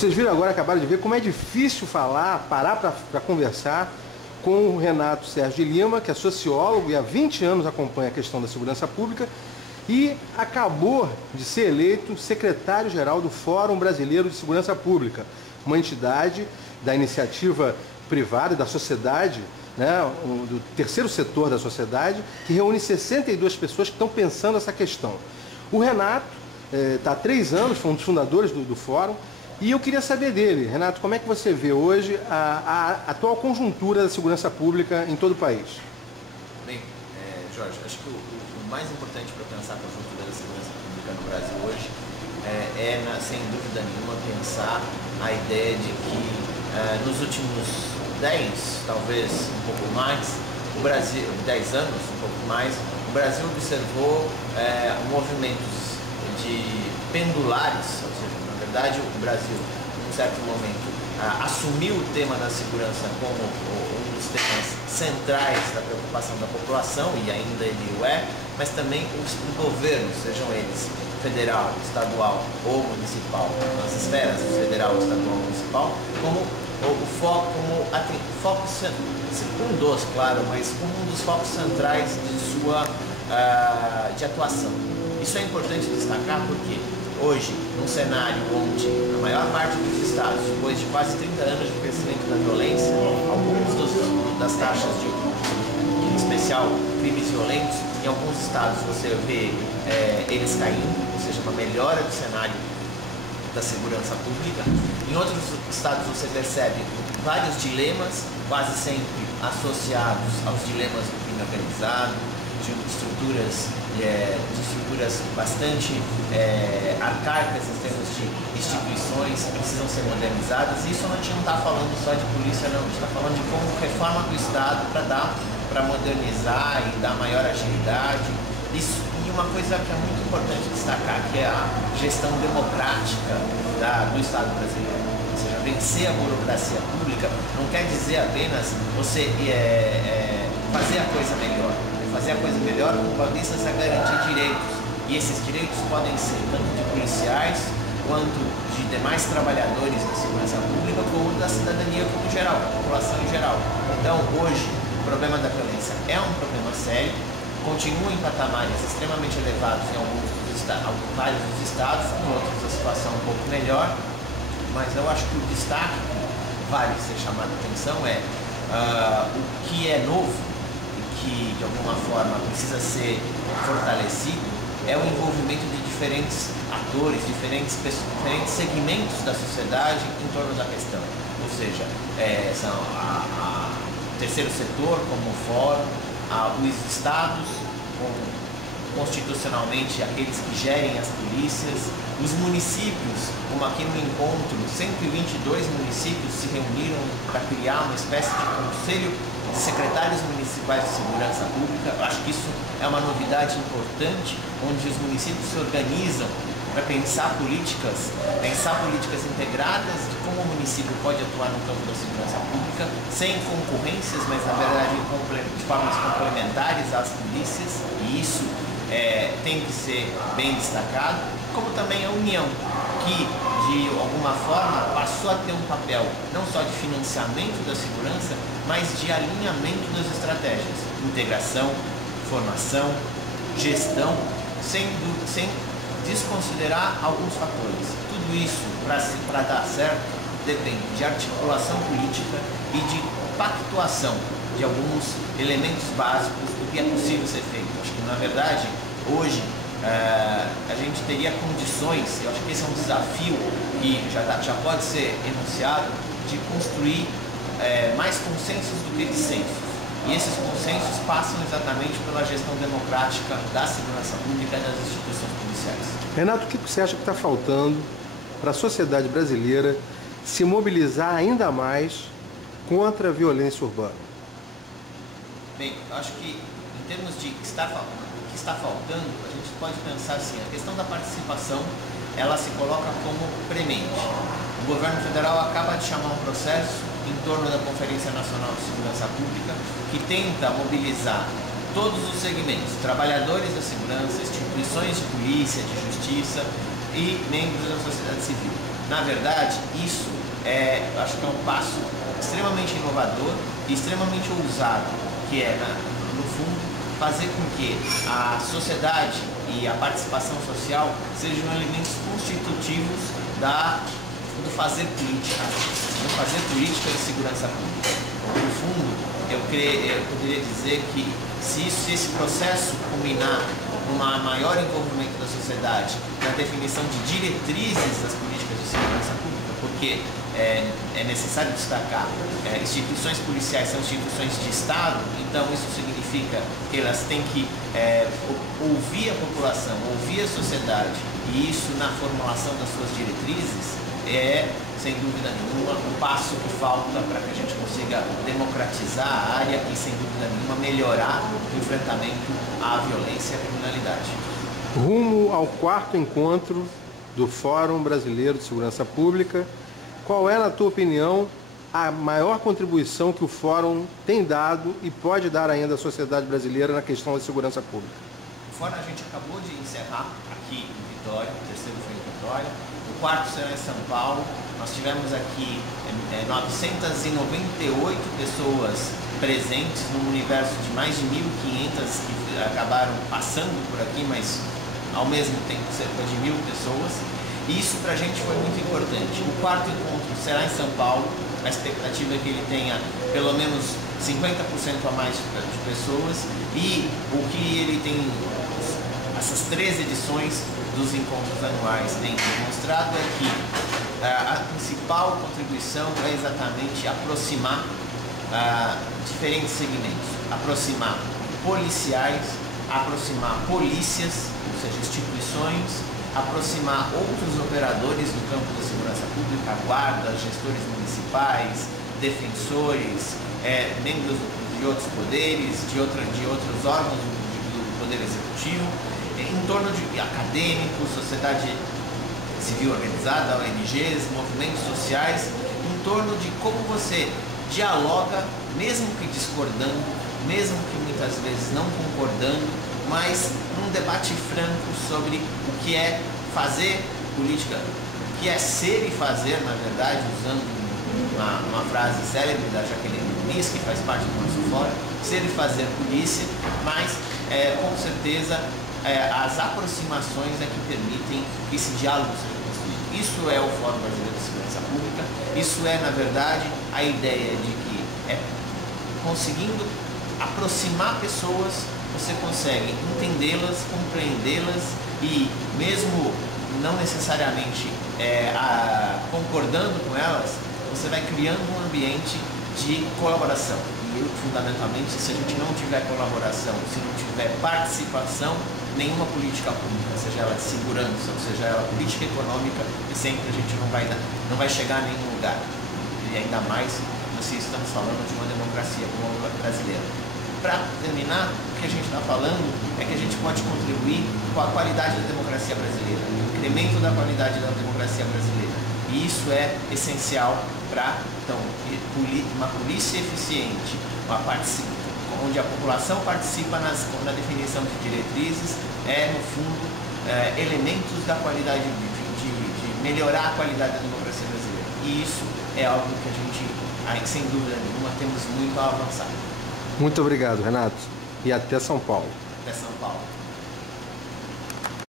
Vocês viram agora, acabaram de ver como é difícil falar, parar para conversar com o Renato Sérgio de Lima, que é sociólogo e há 20 anos acompanha a questão da segurança pública e acabou de ser eleito secretário-geral do Fórum Brasileiro de Segurança Pública, uma entidade da iniciativa privada, da sociedade, né, do terceiro setor da sociedade, que reúne 62 pessoas que estão pensando essa questão. O Renato está há 3 anos, foi um dos fundadores do Fórum, e eu queria saber dele, Renato, como é que você vê hoje a atual conjuntura da segurança pública em todo o país? Bem, Jorge, acho que o mais importante para pensar a conjuntura da segurança pública no Brasil hoje sem dúvida nenhuma, pensar a ideia de que nos últimos 10, talvez um pouco mais, o Brasil, 10 anos, um pouco mais, o Brasil observou movimentos de pendulares, ou seja, na verdade o Brasil, em um certo momento, assumiu o tema da segurança como um dos temas centrais da preocupação da população, e ainda ele o é, mas também os governos, sejam eles federal, estadual ou municipal, nas esferas federal, estadual ou municipal, como o foco, um dos, claro, mas um dos focos centrais de atuação. Isso é importante destacar porque hoje, num cenário onde a maior parte dos estados, depois de quase 30 anos de crescimento da violência, alguns das taxas em especial crimes violentos, em alguns estados você vê eles caindo, ou seja, uma melhora do cenário da segurança pública. Em outros estados você percebe vários dilemas, quase sempre associados aos dilemas do crime organizado, de estruturas bastante arcaicas em termos de instituições que precisam ser modernizadas. Isso a gente não está falando só de polícia, não, a gente está falando de como reforma do Estado para modernizar e dar maior agilidade. Isso, e uma coisa que é muito importante destacar, que é a gestão democrática do Estado brasileiro. Ou seja, vencer a burocracia pública não quer dizer apenas você fazer a coisa melhor. Fazer a coisa melhor com vistas a garantir direitos. E esses direitos podem ser tanto de policiais, quanto de demais trabalhadores da segurança pública, como da cidadania como geral, da população em geral. Então, hoje, o problema da violência é um problema sério, continua em patamares extremamente elevados em vários dos estados, em outros a situação um pouco melhor, mas eu acho que o destaque que vale ser chamado a atenção o que é novo, que de alguma forma precisa ser fortalecido, é o envolvimento de diferentes atores, diferentes segmentos da sociedade em torno da questão. Ou seja, são o terceiro setor como o fórum, os estados, constitucionalmente aqueles que gerem as polícias, os municípios, como aqui no encontro, 122 municípios se reuniram para criar uma espécie de conselho de secretários municipais de segurança pública. Eu acho que isso é uma novidade importante, onde os municípios se organizam para pensar políticas integradas de como o município pode atuar no campo da segurança pública, sem concorrências, mas na verdade de formas complementares às polícias, e isso tem que ser bem destacado, como também a União, que de alguma forma passou a ter um papel não só de financiamento da segurança, mas de alinhamento das estratégias, integração, formação, gestão, sem desconsiderar alguns fatores. Tudo isso, para dar certo, depende de articulação política e de pactuação de alguns elementos básicos do que é possível ser feito. Acho que, na verdade, hoje a gente teria condições, eu acho que esse é um desafio que já pode ser enunciado, de construir mais consensos do que dissensos. E esses consensos passam exatamente pela gestão democrática da segurança pública e das instituições policiais. Renato, o que você acha que está faltando para a sociedade brasileira se mobilizar ainda mais contra a violência urbana? Bem, eu acho que em termos de o que está faltando, a gente pode pensar assim, a questão da participação, ela se coloca como premente. O governo federal acaba de chamar um processo em torno da Conferência Nacional de Segurança Pública, que tenta mobilizar todos os segmentos, trabalhadores da segurança, instituições de polícia, de justiça e membros da sociedade civil. Na verdade, isso acho que é um passo extremamente inovador e extremamente ousado, que é, no fundo, fazer com que a sociedade e a participação social sejam elementos constitutivos do fazer política, do fazer política de segurança pública. No fundo, eu poderia dizer que se esse processo culminar num maior envolvimento da sociedade na definição de diretrizes das políticas de segurança pública, porque é necessário destacar, instituições policiais são instituições de Estado, então isso significa que elas têm que ouvir a população, ouvir a sociedade, e isso na formulação das suas diretrizes sem dúvida nenhuma, um passo que falta para que a gente consiga democratizar a área e, sem dúvida nenhuma, melhorar o enfrentamento à violência e à criminalidade. Rumo ao 4º encontro do Fórum Brasileiro de Segurança Pública, qual é, na tua opinião, a maior contribuição que o Fórum tem dado e pode dar ainda à sociedade brasileira na questão da segurança pública? O Fórum a gente acabou de encerrar aqui em Vitória, o terceiro foi em Vitória, o quarto será em São Paulo. Nós tivemos aqui 998 pessoas presentes num universo de mais de 1.500 que acabaram passando por aqui, mas ao mesmo tempo cerca de 1.000 pessoas. E isso para a gente foi muito importante. O quarto encontro será em São Paulo. A expectativa é que ele tenha pelo menos 50% a mais de pessoas. E o que ele tem, essas 3 edições dos encontros anuais têm demonstrado é que a principal contribuição é exatamente aproximar diferentes segmentos, aproximar policiais, aproximar polícias, ou seja, instituições, aproximar outros operadores do campo da segurança pública, guardas, gestores municipais, defensores, membros de outros poderes, de outros órgãos do Poder Executivo, em torno de acadêmicos, sociedade civil organizada, ONGs, movimentos sociais, em torno de como você dialoga, mesmo que discordando, mesmo que muitas vezes não concordando, mas num debate franco sobre o que é fazer política, o que é ser e fazer, na verdade, usando uma frase célebre da Jaqueline Muniz, que faz parte do nosso fórum, ser e fazer polícia, mas com certeza as aproximações é que permitem que esse diálogo seja construído. Isso é o Fórum Brasileiro de Segurança Pública, isso é, na verdade, a ideia de que conseguindo aproximar pessoas, você consegue entendê-las, compreendê-las e, mesmo não necessariamente concordando com elas, você vai criando um ambiente de colaboração. E, fundamentalmente, se a gente não tiver colaboração, se não tiver participação, nenhuma política pública, seja ela de segurança, ou seja ela política econômica, sempre a gente não vai chegar a nenhum lugar. E ainda mais se estamos falando de uma democracia como a brasileira. Para terminar, o que a gente está falando é que a gente pode contribuir com a qualidade da democracia brasileira, o incremento da qualidade da democracia brasileira. E isso é essencial para, então, uma polícia eficiente, onde a população participa na definição de diretrizes, no fundo, elementos da qualidade, de melhorar a qualidade da democracia brasileira. E isso é algo que a gente, sem dúvida nenhuma, temos muito a avançar. Muito obrigado, Renato. E até São Paulo. Até São Paulo.